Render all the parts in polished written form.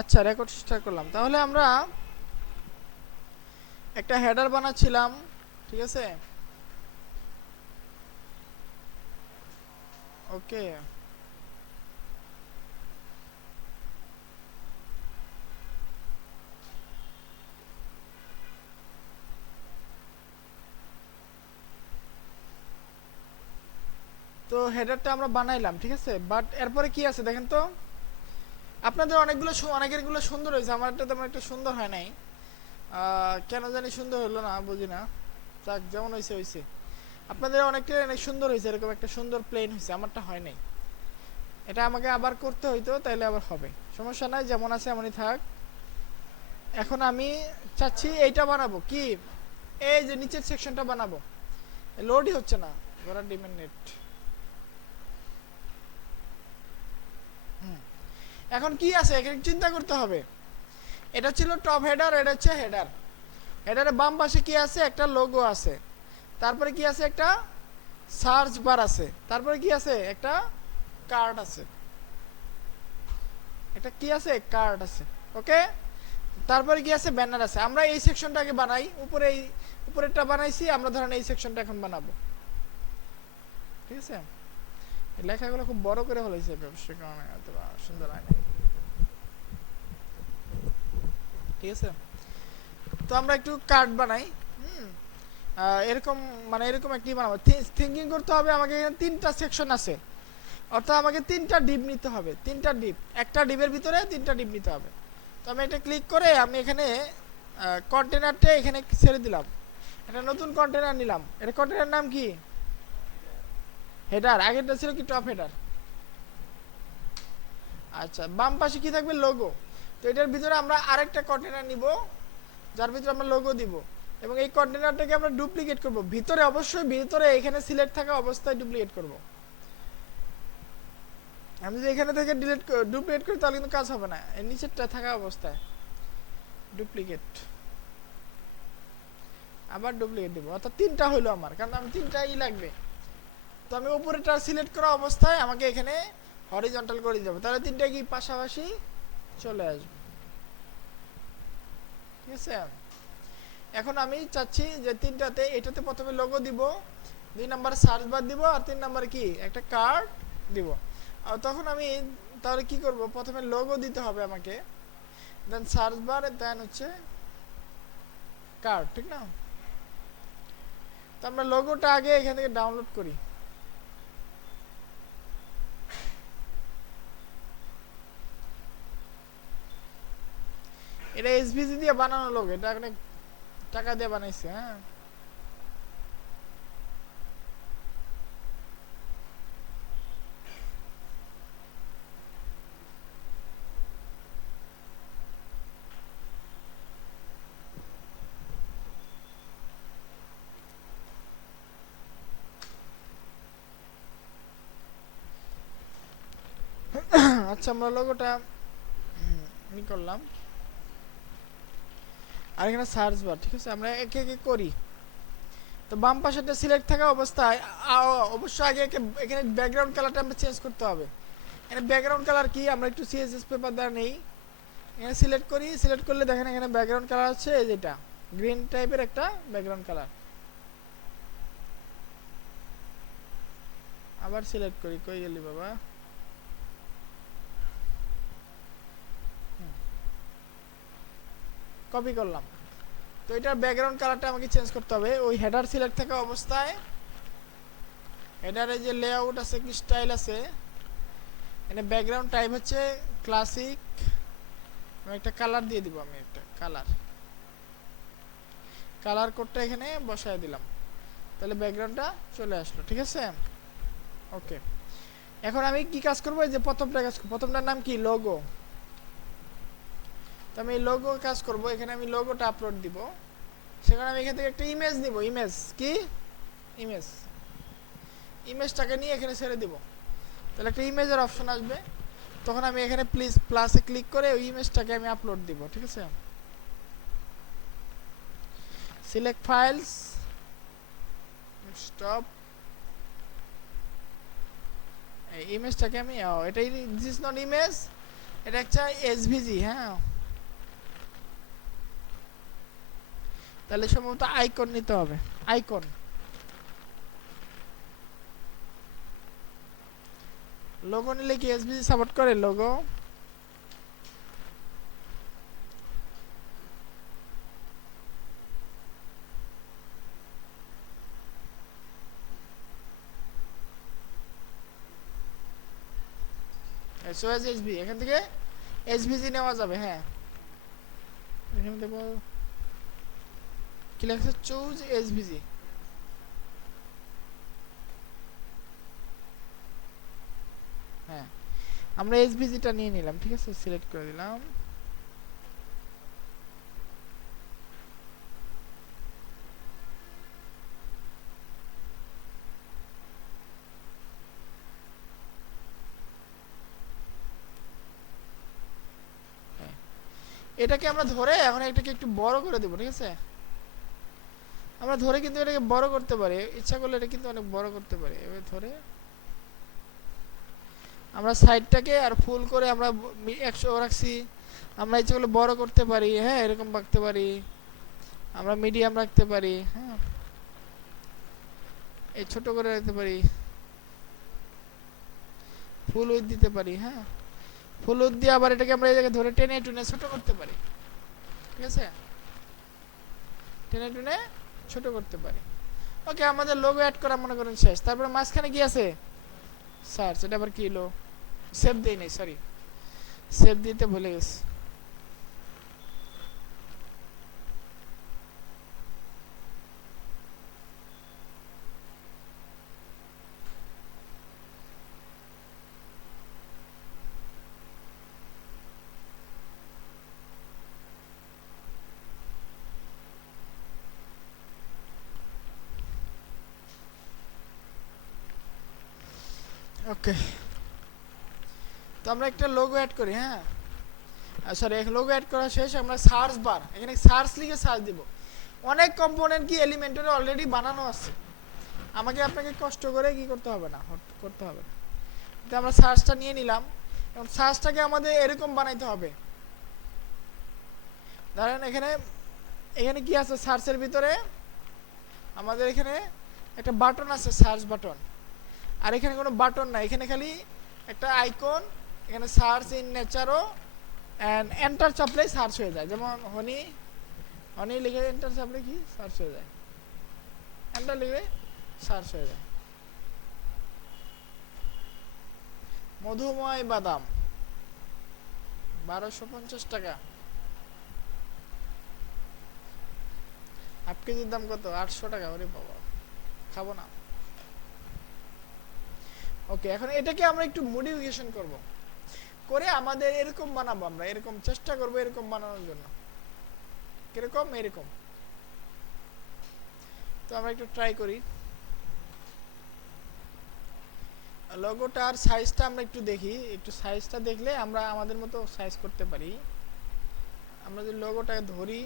আচ্ছা, record start করলাম। তাহলে আমরা একটা হেডার বানাচ্ছিলাম, ঠিক আছে? ওকে, তো হেডারটা আমরা বানাইলাম, ঠিক আছে। বাট এরপরে কি আছে দেখেন তো। আপনাদের অনেকেরগুলো সুন্দর হয়েছে, আমারটা তেমন একটা সুন্দর হয় নাই। কেন জানি সুন্দর হলো না, বুঝি না। যাক, যেমন হয়েছে হয়েছে। আপনাদের অনেকটা অনেক সুন্দর হয়েছে, এরকম একটা সুন্দর প্লেন হয়েছে, আমারটা হয় নাই। এটা আমাকে আবার করতে হইতো, তাইলে আবার হবে। সমস্যা নাই, যেমন আছে এমনই থাক। এখন আমি চাচ্ছি এইটা বানাবো কি, এই যে নিচের সেকশনটা বানাবো। লোডই হচ্ছে না, ধরা ডিমের নেট। এখন কি আছে এখানে চিন্তা করতে হবে। এটা ছিল টপ হেডার, এটা হচ্ছে হেডার। হেডারের বাম পাশে কি আছে, একটা লোগো আছে। তারপরে কি আছে, একটা সার্চ বার আছে। তারপরে কি আছে, একটা কার্ড আছে। একটা কি আছে, কার্ড আছে। ওকে। তারপরে কি আছে, ব্যানার আছে। আমরা এই সেকশনটাকে বানাই, উপরে এই উপরেরটা বানাইছি আমরা, ধরেন এই সেকশনটা এখন বানাবো, ঠিক আছে। এই লেখাগুলো খুব বড় করে হয়েছে, ব্যবসায়িক কারণে হয়তো সুন্দর হয় না, ঠিক আছে। তো আমরা একটু কার্ড বানাই। হুম এরকম, মানে এরকম একটি বানাবো। থিঙ্কিং করতে হবে, আমাকে এখানে তিনটা সেকশন আছে, অর্থাৎ আমাকে তিনটা ডিপ নিতে হবে। তিনটা ডিপ, একটা ডিপের ভিতরে তিনটা ডিপ নিতে হবে। তো আমি এটা ক্লিক করে আমি এখানে কন্টেনারটা এখানে ছেড়ে দিলাম। একটা নতুন কন্টেনার নিলাম। এটা কন্টেনার নাম কি, হেডার। আগেরটা ছিল কি, টপ হেডার। আচ্ছা, বাম পাশে কি থাকবে, লোগো। তো এটার ভিতরে আমরা আরেকটা কন্টেনার নিব, যার ভিতরে আমরা লোগো দিব। এবং এই কন্টেনারটাকে আমরা ডুপ্লিকেট করব ভিতরে, অবশ্যই ভিতরে এখানে সিলেক্ট থাকা অবস্থায় ডুপ্লিকেট করব। আমি যদি এখানে থেকে ডুপ্লিকেট করি তাহলে কিন্তু কাজ হবে না, এর নিচেরটা থাকা অবস্থায় ডুপ্লিকেট। আবার ডুপ্লিকেট দিব, অর্থাৎ তিনটা হইলো আমার, কারণ আমি তিনটাই লাগবে। তো আমি উপরেটা সিলেক্ট করা অবস্থায় আমাকে এখানে হরিজন্টাল করে দিতে হবে, তাহলে তিনটা কি পাশাপাশি চলে আসবে, ঠিক আছে। এখন আমি চাচ্ছি যে তিনটাতে, এটাতে প্রথমে লোগো দিব, 2 নাম্বার সার্চ বার দিব, আর 3 নাম্বার কি, একটা কার্ড দিব। আর তখন আমি তাহলে কি করব, প্রথমে লোগো দিতে হবে আমাকে, দেন সার্চ বার, দেন হচ্ছে কার্ড, ঠিক না। তো আমরা লোগোটা আগে এখান থেকে ডাউনলোড করি। এটা এসভিজি দিয়ে বানানো লোগো, এটা অনেক টাকা দিয়ে বানাইছে। হ্যাঁ, আচ্ছা, আমরা লোগোটা ই করলাম। আর এখানে সার্চ বার, ঠিক আছে, আমরা একে একে করি। তো বাম পাশেটা সিলেক্ট থাকা অবস্থায় অবশ্যই আগে এখানে ব্যাকগ্রাউন্ড কালারটা আমরা চেঞ্জ করতে হবে। এখানে ব্যাকগ্রাউন্ড কালার কি, আমরা একটু সিএসএস পেপার দ্বারা নেই। এখানে সিলেক্ট করি, সিলেক্ট করলে দেখেন এখানে ব্যাকগ্রাউন্ড কালার আছে, এই যেটা গ্রিন টাইপের একটা ব্যাকগ্রাউন্ড কালার। আবার সিলেক্ট করি, কই গেলি বাবা। কপি করলাম। তো এটার ব্যাকগ্রাউন্ড কালারটা আমাকে চেঞ্জ করতে হবে। ওই হেডার সিলেক্ট থাকা অবস্থায় হেডারে যে লেআউট আছে, কি স্টাইল আছে, এখানে ব্যাকগ্রাউন্ড টাইপ হচ্ছে ক্লাসিক। একটা কালার দিয়ে দিব, আমি একটা কালার, কালার কোডটা এখানে বসায় দিলাম। তাহলে ব্যাকগ্রাউন্ডটা চলে আসলো, ঠিক আছে। ওকে। এখন আমি কি কাজ করবো, এই যে প্রথমটা কাজ করবো, প্রথমটার নাম কি, লোগো। তো আমি লোগো কাজ করব, এখানে আমি লোগোটা আপলোড দিব। সেখানে আমি এখান থেকে একটা ইমেজ নিব, ইমেজ কি, ইমেজ, ইমেজটাকে নিয়ে এখানে ছেড়ে দিব। তাহলে একটা ইমেজের অপশন আসবে, তখন আমি এখানে প্লিজ প্লাসে ক্লিক করে ওই ইমেজটাকে আমি আপলোড দিব, ঠিক আছে। Select files, stop. এই ইমেজটাকে আমি, এটাই, দিস ইজ নট ইমেজ, এটা একটা এসভিজি, হ্যাঁ। তাহলে সম্ভবত আইকন নিতে হবে, আইকন। লোগো নিলে কি এসভিজি সাপোর্ট করে লোগো? এসওএস এসভি, এখান থেকে এসভিজি নেওয়া যাবে, হ্যাঁ। এখানে দেখো কি লেখা আছে, চুজ এসভিজি। হ্যাঁ, আমরা এসভিজিটা নিয়ে নিলাম, ঠিক আছে, সিলেক্ট করে দিলাম। এটাকে আমরা ধরে এখন এটাকে একটু বড় করে দেবো, ঠিক আছে। আমরা ধরে কিন্তু এটাকে বড় করতে পারি, ইচ্ছা করলে এটা কিন্তু অনেক বড় করতে পারি। এবার ধরে আমরা সাইডটাকে আর ফুল করে আমরা 100 রাখছি। আমরা ইচ্ছা করলে বড় করতে পারি, হ্যাঁ, এরকম রাখতে পারি। আমরা মিডিয়াম রাখতে পারি, হ্যাঁ, এই ছোট করে রাখতে পারি, ফুল উইথ দিতে পারি, হ্যাঁ। ফুল উইথ দিয়ে আবার এটাকে আমরা এই জায়গায় ধরে টেনে টুনে ছোট করতে পারি, ঠিক আছে। টেনে টুনে ছোট করতে পারি। ওকে, আমাদের লোগো অ্যাড করা মনে করেন শেষ। তারপরে মাঝখানে কি আছে, সার্চ। এটা আবার কি হলো, সেভ দেই নাই, সরি, সেভ দিতে ভুলে গেছি। ওকে, তো আমরা একটা লোগো অ্যাড করি, হ্যাঁ। সরি, এক লোগো অ্যাড করা শেষ। আমরা সার্চ বার, এখানে সার্চ লিখে সার্চ দিব। অনেক কম্পোনেন্ট কি এলিমেন্টরে অলরেডি বানানো আছে, আমাকে আপনাকে কষ্ট করে কি করতে হবে না, করতে হবে না। তো আমরা সার্চটা নিয়ে নিলাম, এবং সার্চটাকে আমাদের এরকম বানাইতে হবে। ধরেন এখানে এখানে কি আছে, সার্চের ভিতরে আমাদের এখানে একটা বাটন আছে, সার্চ বাটন। আর এখানে কোনো বাটন নাই, এখানে খালি একটা আইকন। এখানে সার্চ ইন নেচারও অ্যান্ড এন্টার চাপলেই সার্চ হয়ে যায়। যেমন হনি, হনি লিখে এন্টার চাপলে কি সার্চ হয়ে যায়, এন্টার লিখলে সার্চ হয়ে যায়। মধুময় বাদাম 1250 টাকা। হাফ কেজির দাম কত, 800 টাকা। ওরে বাবা, খাবো না। ওকে, এখন এটাকে আমরা একটু মডিফিকেশন করব, করে আমাদের এরকম বানাবো। আমরা এরকম চেষ্টা করব এরকম বানানোর জন্য। কিরকম, এরকম। তো আমরা একটু ট্রাই করি। লোগোটার সাইজটা আমরা একটু দেখি, একটু সাইজটা দেখলে আমরা আমাদের মতো সাইজ করতে পারি। আমরা যদি লোগোটাকে ধরি,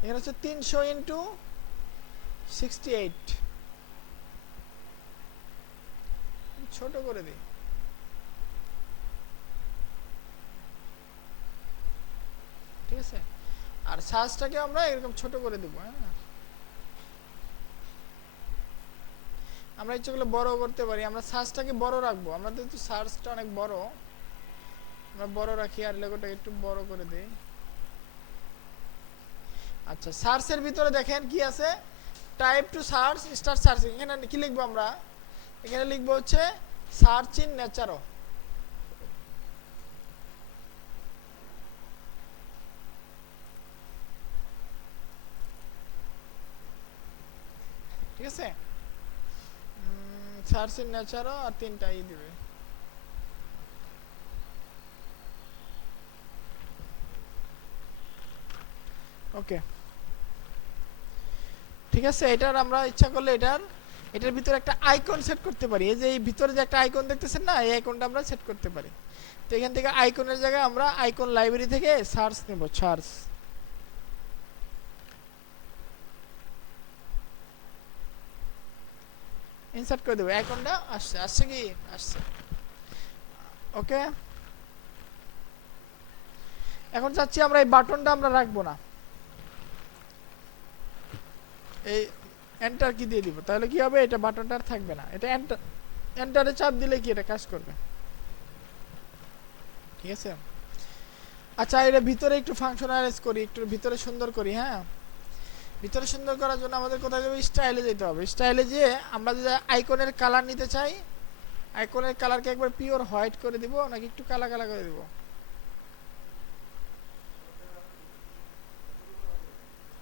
এখানে হচ্ছে 300 ইন্টু 68, ছোট করে দিই, ঠিক আছে। আর সাইজটাকে আমরা এরকম ছোট করে দেবো, হ্যাঁ। আমরা ইচ্ছে করলে বড় করতে পারি। আমরা সার্চটাকে বড় রাখবো, আমরা যেহেতু সার্চটা অনেক বড়, আমরা বড় রাখি। আর লোগোটাকে একটু বড় করে দেই। আচ্ছা, সার্চের ভিতরে দেখেন কি আছে, type to search, start searching. এখানে কি লিখবো আমরা, এখানে লিখবো হচ্ছে সার্চ ইন নেচারও। ঠিক আছে, সার্চ ইন নেচারও, আর 3টা দিবে। ওকে, ঠিক আছে। এটার আমরা ইচ্ছা করলে এটার ভিতরে একটা আইকন সেট করতে পারি। এই যে এই ভিতরে যে একটা আইকন দেখতেছেন না, এই আইকনটা আমরা সেট করতে পারি। তো এখান থেকে আইকনের জায়গায় আমরা আইকন লাইব্রেরি থেকে সার্চ নেব, সার্চ। ইনসার্ট করে দেবো, আইকনটা আসছে, আসছে কি আসছে। ওকে, এখন চাচ্ছি আমরা এই বাটনটা আমরা রাখবো না, এই এন্টার কি দিয়ে দিব, তাহলে কি হবে, এটা বাটনটা আর থাকবে না, এটা এন্টার, এন্টারে চাপ দিলে কি এটা কাজ করবে। ঠিক আছে, আচ্ছা এটা ভিতরে একটু ফাংশনালাইজ করি, একটু ভিতরে সুন্দর করি। হ্যাঁ, ভিতরে সুন্দর করার জন্য আমাদের কোথায় যাবে, স্টাইলে যেতে হবে। স্টাইলে যেয়ে আমরা যদি আইকনের কালার নিতে চাই, আইকনের কালারকে একবার পিওর হোয়াইট করে দিব নাকি একটু কালা কালা করে দিব।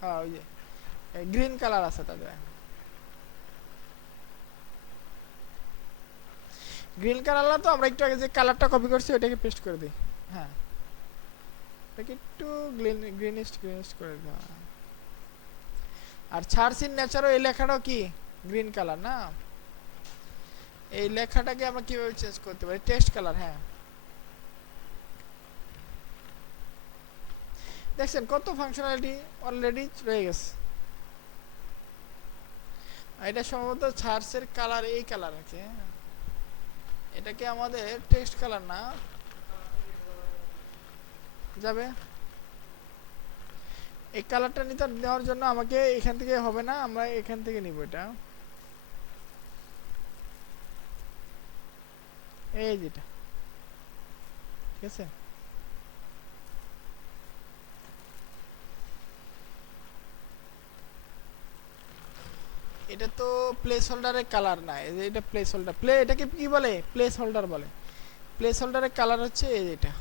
হ্যাঁ ওই যে গ্রিন কালার আছে তাদের, গ্রিন কালার না, তো আমরা একটু আগে যে কালারটা কপি করছি ওটাকে পেস্ট করে দিই। হ্যাঁ, এটাকে একটু গ্রিনিশ গ্রিনিশ করে দিই। আর ছাড়স ইন নেচারও এই লেখাটাও কি গ্রিন কালার না, এই লেখাটাকে আমরা কিভাবে চেঞ্জ করতে পারি, টেক্সট কালার। হ্যাঁ, দেখছেন কত ফাংশনালিটি অলরেডি রয়ে গেছে। এটা সম্ভবত ছাড়সের কালার, এই কালার আছে, এটাকে আমাদের টেক্সট কালার না যাবে, এই কালারটা নিতে নেওয়ার জন্য আমাকে এখান থেকে হবে না, আমরা এখান থেকে নিব এটা, এই যেটা। ঠিক আছে, এটা তো প্লেস হোল্ডারের কালার না, এই যে এটা প্লেস হোল্ডার, এটাকে কি বলে, প্লেস হোল্ডার বলে। প্লেস হোল্ডারের কালার হচ্ছে এই যেটা,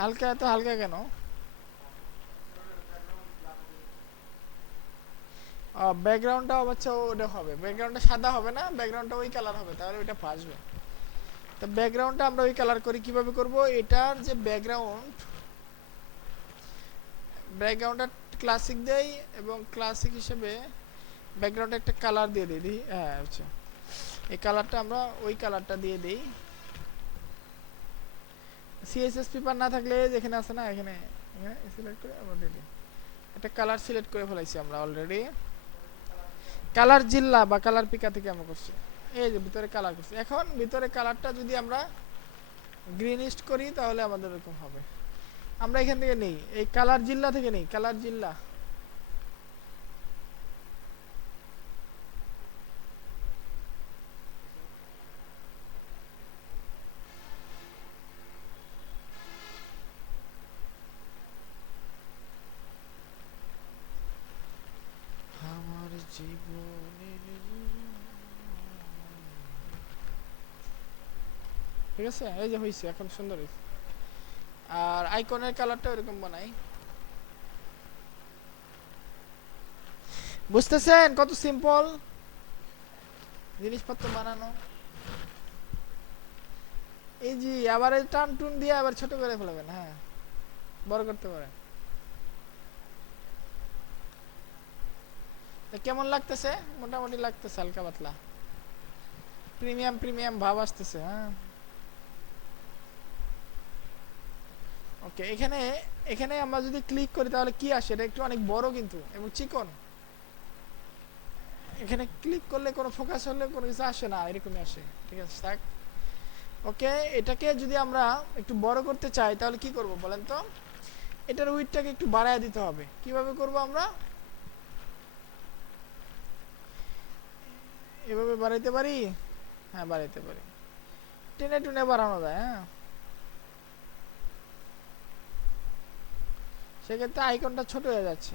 হালকা, এত হালকা কেন, ব্যাকগ্রাউন্ডটা হচ্ছে ওটা হবে, ব্যাকগ্রাউন্ডটা সাদা হবে না, ব্যাকগ্রাউন্ডটা ওই কালার হবে, তাহলে ওইটা ফাসবে। তো ব্যাকগ্রাউন্ডটা আমরা ওই কালার করি, কিভাবে করব, এটার যে ব্যাকগ্রাউন্ডটা ক্লাসিক দেই, এবং ক্লাসিক হিসেবে ব্যাকগ্রাউন্ডে একটা কালার দিয়ে দিই। হ্যাঁ আচ্ছা, এই কালারটা আমরা ওই কালারটা দিয়ে দিই। সিএসএস পেপার না থাকলে যেখানে আছে না, এখানে এখানে সিলেক্ট করে আমরা দিয়ে দিই, একটা কালার সিলেক্ট করে ফেলাইছি আমরা অলরেডি, কালার জিল্লা বা কালার পিকা থেকে আমরা করছি, এই যে ভিতরে কালার করছি। এখন ভিতরে কালারটা যদি আমরা গ্রিনিস্ট করি তাহলে আমাদের এরকম হবে। আমরা এখান থেকে নেই, এই কালার জিল্লা থেকে নেই, কালার জিল্লা, আমার জীবনের, ঠিক আছে, এই যে হয়েছে, এখন সুন্দর হয়েছে। আর আইকনের কালারটা এরকম বানাই, বুঝতেছেন কত সিম্পল জিনিসপত্র বানানো। এই যে আবার এই টান টুন দিয়ে আবার ছোট করে ফেলবেন, হ্যাঁ বড় করতে পারেন। কেমন লাগতেছে, মোটামুটি লাগতেছে, হালকা পাতলা প্রিমিয়াম প্রিমিয়াম ভাব আসতেছে। হ্যাঁ ওকে, এখানে এখানে আমরা যদি ক্লিক করি তাহলে কি আসে, এটা একটু অনেক বড় কিন্তু এবং চিকন, এখানে ক্লিক করলে কোনো ফোকাস হলে কোনো কিছু আসে না, এরকমই আসে। ঠিক আছে থাক, ওকে। এটাকে যদি আমরা একটু বড় করতে চাই তাহলে কি করব বলেন তো, এটার উইডথটাকে একটু বাড়ায় দিতে হবে। কিভাবে করব আমরা, এভাবে বাড়াইতে পারি, হ্যাঁ বাড়াইতে পারি, টেনে টুনে বাড়ানো যায়। হ্যাঁ, সেক্ষেত্রে আইকনটা ছোট হয়ে যাচ্ছে,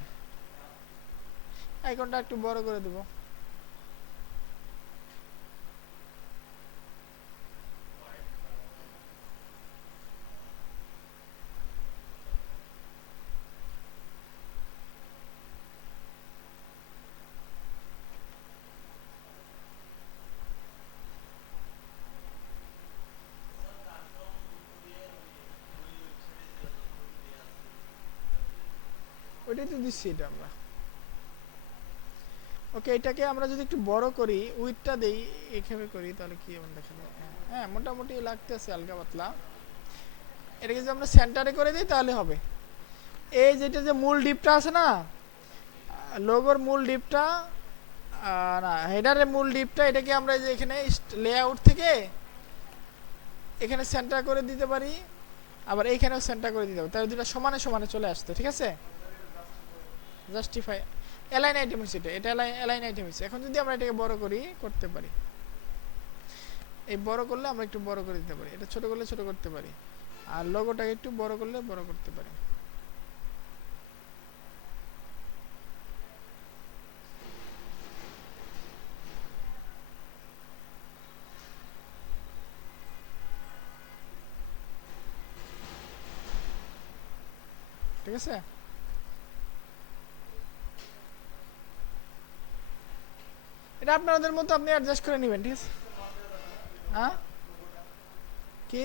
আইকনটা একটু বড় করে দেব। ওইটাই তো দিচ্ছি এটা আমরা। ওকে, এটাকে আমরা যদি একটু বড় করি, উইডথটা দেই, এইভাবে করি, তাহলে কি এমন দেখা যায়। হ্যাঁ মোটামুটি লাগতেছে হালকা পাতলা। এটাকে যদি আমরা সেন্টারে করে দিই তাহলে হবে। এই যেটা যে মূল ডিপটা আছে না, লোগোর মূল ডিপটা, না হেডারের মূল ডিপটা, এটাকে আমরা যে এখানে লেআউট থেকে এখানে সেন্টার করে দিতে পারি, আবার এইখানেও সেন্টার করে দিতে পারি, তাহলে দুটো সমানে সমানে চলে আসতো। ঠিক আছে, জাস্টিফাই অ্যালাইন আইটেম হচ্ছে এটা অ্যালাইন আইটেম হচ্ছে। এখন যদি আমরা এটাকে বড় করি, করতে পারি, এই বড় করলে আমরা একটু বড় করে দিতে পারি, এটা ছোট করলে ছোট করতে পারি, আর লোগোটাকে একটু বড় করলে বড় করতে পারি। ঠিক আছে, এটা আপনাদের মতো আপনি অ্যাডজাস্ট করে নেবেন। ঠিক আছে, হ্যাঁ কি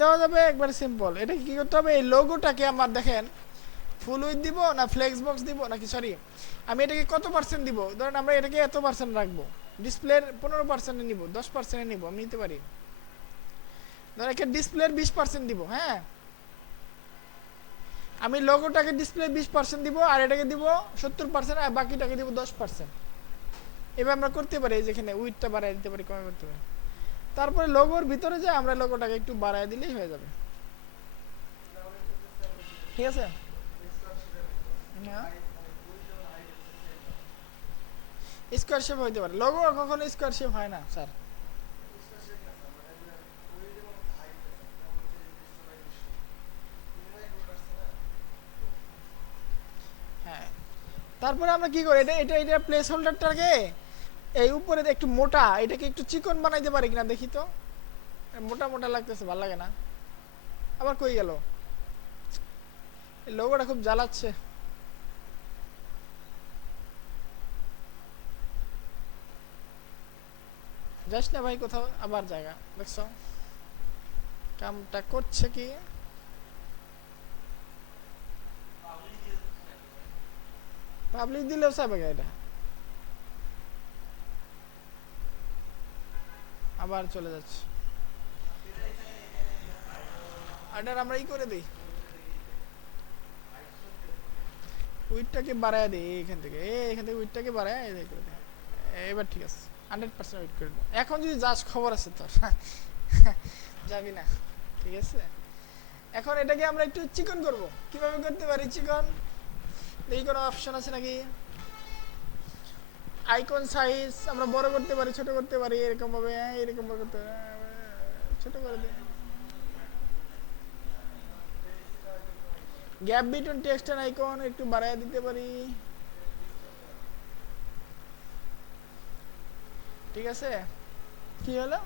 দেওয়া যাবে একবারে সিম্পল। এটা কি করতে হবে, এই লোগোটাকে আমার দেখেন ফুল উইথ দিব না ফ্লেক্স বক্স দিব নাকি, সরি আমি এটাকে কত পার্সেন্ট দিব, ধরেন আমরা এটাকে এত পার্সেন্ট রাখবো, ডিসপ্লের 15% নিব, 10% নিব, আমি নিতে পারি। ধরেন একে ডিসপ্লের 20% দিব। হ্যাঁ, আমি লোগোটাকে ডিসপ্লে 20% দিব, আর এটাকে দিব 70%, আর বাকিটাকে দিব 10%। এবার আমরা করতে পারি, যেখানে উইথটা বাড়ায় দিতে পারি, কমে করতে পারি। তারপরে লোগোর ভিতরে যে আমরা লোগোটাকে একটু বাড়ায় দিলেই হয়ে যাবে। ঠিক আছে, স্কোয়ার শেপ হইতে পারে, লোগো কখনো স্কোয়ার শেপ হয় না স্যার। হ্যাঁ, তারপরে আমরা কি করি, এটা এটা এটা প্লেস হোল্ডারটাকে এই উপরে একটু মোটা, এটাকে একটু চিকন বানাইতে পারি কিনা দেখি তো। মোটা মোটা লাগতেছে, ভালো লাগে না। আবার কই গেল, এই লোগোটা খুব জ্বালাচ্ছে। যাস না ভাই কোথাও, আবার জায়গা দেখছো কামটা করছে কি। পাবলিক দিলেও চাবে এটা, আবার চলে যাচ্ছে। আডার আমরা ই করে দিই, উইডটাকে বাড়ায় দিই এখান থেকে, এখান থেকে উইডটাকে বাড়ায় এই করে দিই। এবার ঠিক আছে, 100% উইড করে দিই। এখন যদি যাস খবর আছে তোর, যাবি না। ঠিক আছে, এখন এটাকে আমরা একটু চিকন করব, কিভাবে করতে পারি চিকন, দেখি কোনো অপশন আছে নাকি। আইকন সাইজ আমরা বড় করতে পারি, ছোট করতে পারি, এরকম ভাবে এরকম ভাবে করতে পারি, ছোট করে দিই। Gap between text and icon একটু বাড়ায় দিতে পারি। ঠিক আছে, কি হলো,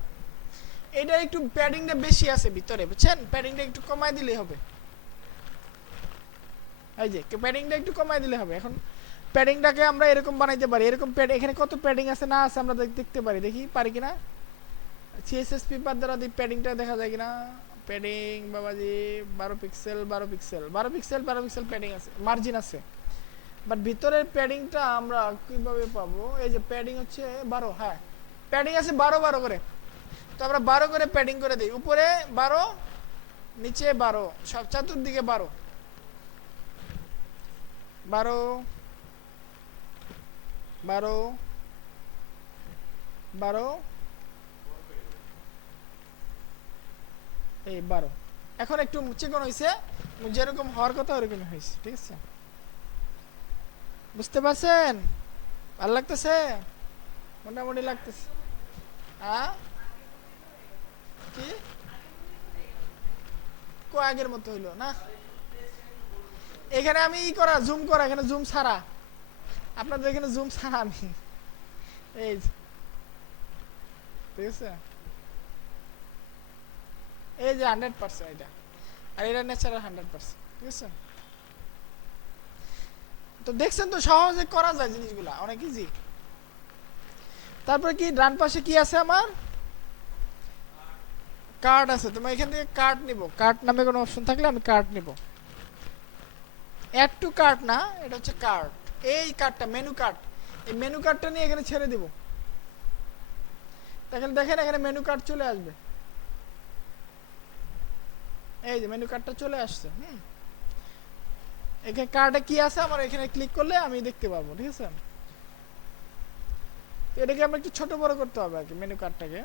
এটা একটু প্যাডিংটা বেশি আছে ভিতরে, বুঝছেন, প্যাডিংটা একটু কমায় দিলেই হবে। এই যে প্যাডিংটা একটু কমায় দিলে হবে। এখন প্যাডিংটাকে আমরা এরকম বানাইতে পারি, এরকম প্যাড, এখানে কত প্যাডিং আছে না আছে আমরা দেখতে পারি, দেখি পারি কিনা। সিএসএস পেপার দ্বারা প্যাডিংটা দেখা যায় কিনা। প্যাডিং বাবাজি 12 pixel 12 pixel 12 pixel 12 pixel padding আছে, মার্জিন আছে, বাট ভিতরের প্যাডিংটা আমরা কিভাবে পাবো। এই যে প্যাডিং হচ্ছে 12, হ্যাঁ প্যাডিং আছে 12 12 করে, তো আমরা 12 করে প্যাডিং করে দিই, উপরে 12 নিচে 12, সব চতুর্দিকে 12 12 12 12 এই 12। এখন একটু চিকন হয়েছে, যেরকম হওয়ার কথা ওরকমই হয়েছে। ঠিক আছে, বুঝতে পারছেন, ভালো লাগতেছে, মোটামুটি লাগতেছে। হ্যাঁ কি আগের মতো হইলো না, এখানে আমি ই করা জুম করা, এখানে জুম ছাড়া, আপনাদের এখানে জুম ছাড়া আমি এই, ঠিক আছে, এই যে 100% এটা, আর এটা ন্যাচারাল 100%। ঠিক আছে, তো দেখছেন তো সহজে করা যায় জিনিসগুলা, অনেক ইজি। তারপরে কি ডান পাশে কি আছে আমার, কার্ড আছে, তুমি এখান থেকে কার্ড নিব, কার্ড নামে কোনো অপশন থাকলে আমি কার্ড নিব। অ্যাড টু কার্ড না, এটা হচ্ছে কার্ড, এই কার্ডটা মেনু কার্ড, এই মেনু কার্ডটা নিয়ে এখানে ছেড়ে দিব, দেখেন দেখেন এখানে মেনু কার্ড চলে আসবে, এই যে মেনু কার্ডটা চলে আসছে। এখানে কার্ডে কি আছে আমার, এখানে ক্লিক করলে আমি দেখতে পাবো। ঠিক আছে, এটাকে আমরা একটু ছোট বড় করতে হবে আর কি, মেনু কার্ডটাকে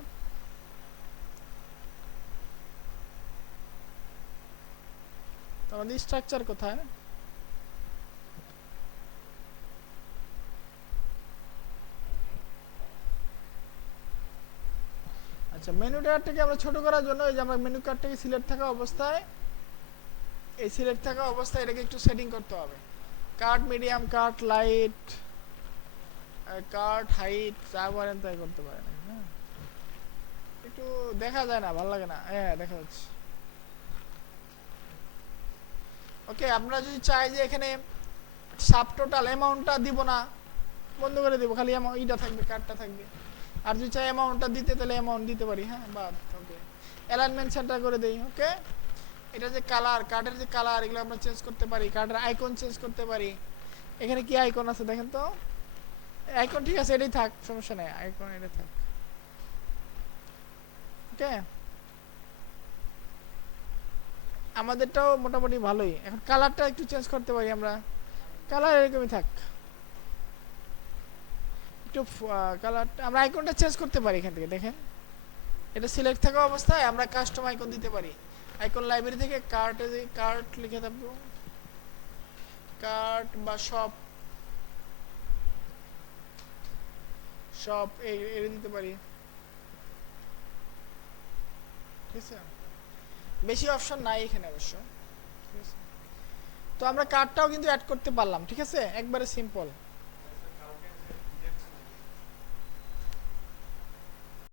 আমাদের স্ট্রাকচার কোথায়? আচ্ছা, মেনু টায়ারটাকে আমরা ছোট করার জন্য এই যে আমরা মেনু কার্ডটাকে সিলেক্ট থাকা অবস্থায়, এই সিলেক্ট থাকা অবস্থায় এটাকে একটু সেটিং করতে হবে। Card medium, card light, card height যা পারেন তাই করতে পারেন। হ্যাঁ, একটু দেখা যায় না, ভালো লাগে না। হ্যাঁ, দেখা যাচ্ছে। ওকে, আমরা যদি চাই যে এখানে সাব টোটাল অ্যামাউন্টটা দিব না, বন্ধ করে দেবো, খালি এইটা থাকবে, কার্ডটা থাকবে। আর যদি চাই অ্যামাউন্টটা দিতে, তাহলে অ্যামাউন্ট দিতে পারি। হ্যাঁ, বাদ। ওকে, অ্যালাইনমেন্ট সেন্টার করে দেই। ওকে, এটা যে কালার, কার্ডের যে কালার, এগুলো আমরা চেঞ্জ করতে পারি। কার্ডের আইকন চেঞ্জ করতে পারি। এখানে কি আইকন আছে দেখেন তো? আইকন ঠিক আছে, এটাই থাক, সমস্যা নেই, আইকন এটা থাক। ওকে, আমাদেরটাও মোটামুটি ভালোই। এখন কালারটা একটু চেঞ্জ করতে পারি আমরা। কালার এরকমই থাক, একটু কালারটা আমরা আইকনটা চেঞ্জ করতে পারি এখান থেকে। দেখেন, এটা সিলেক্ট থাকা অবস্থায় আমরা কাস্টম আইকন দিতে পারি। আইকন লাইব্রেরি থেকে কার্টে, কার্ট লিখে থাকবো, কার্ট বা শপ, শপ এই দিতে পারি। ঠিক আছে, বেশি অপশন নাই এখানে অবশ্য। ঠিক আছে, তো আমরা কার্ডটাও কিন্তু অ্যাড করতে পারলাম। ঠিক আছে, একবারে সিম্পল।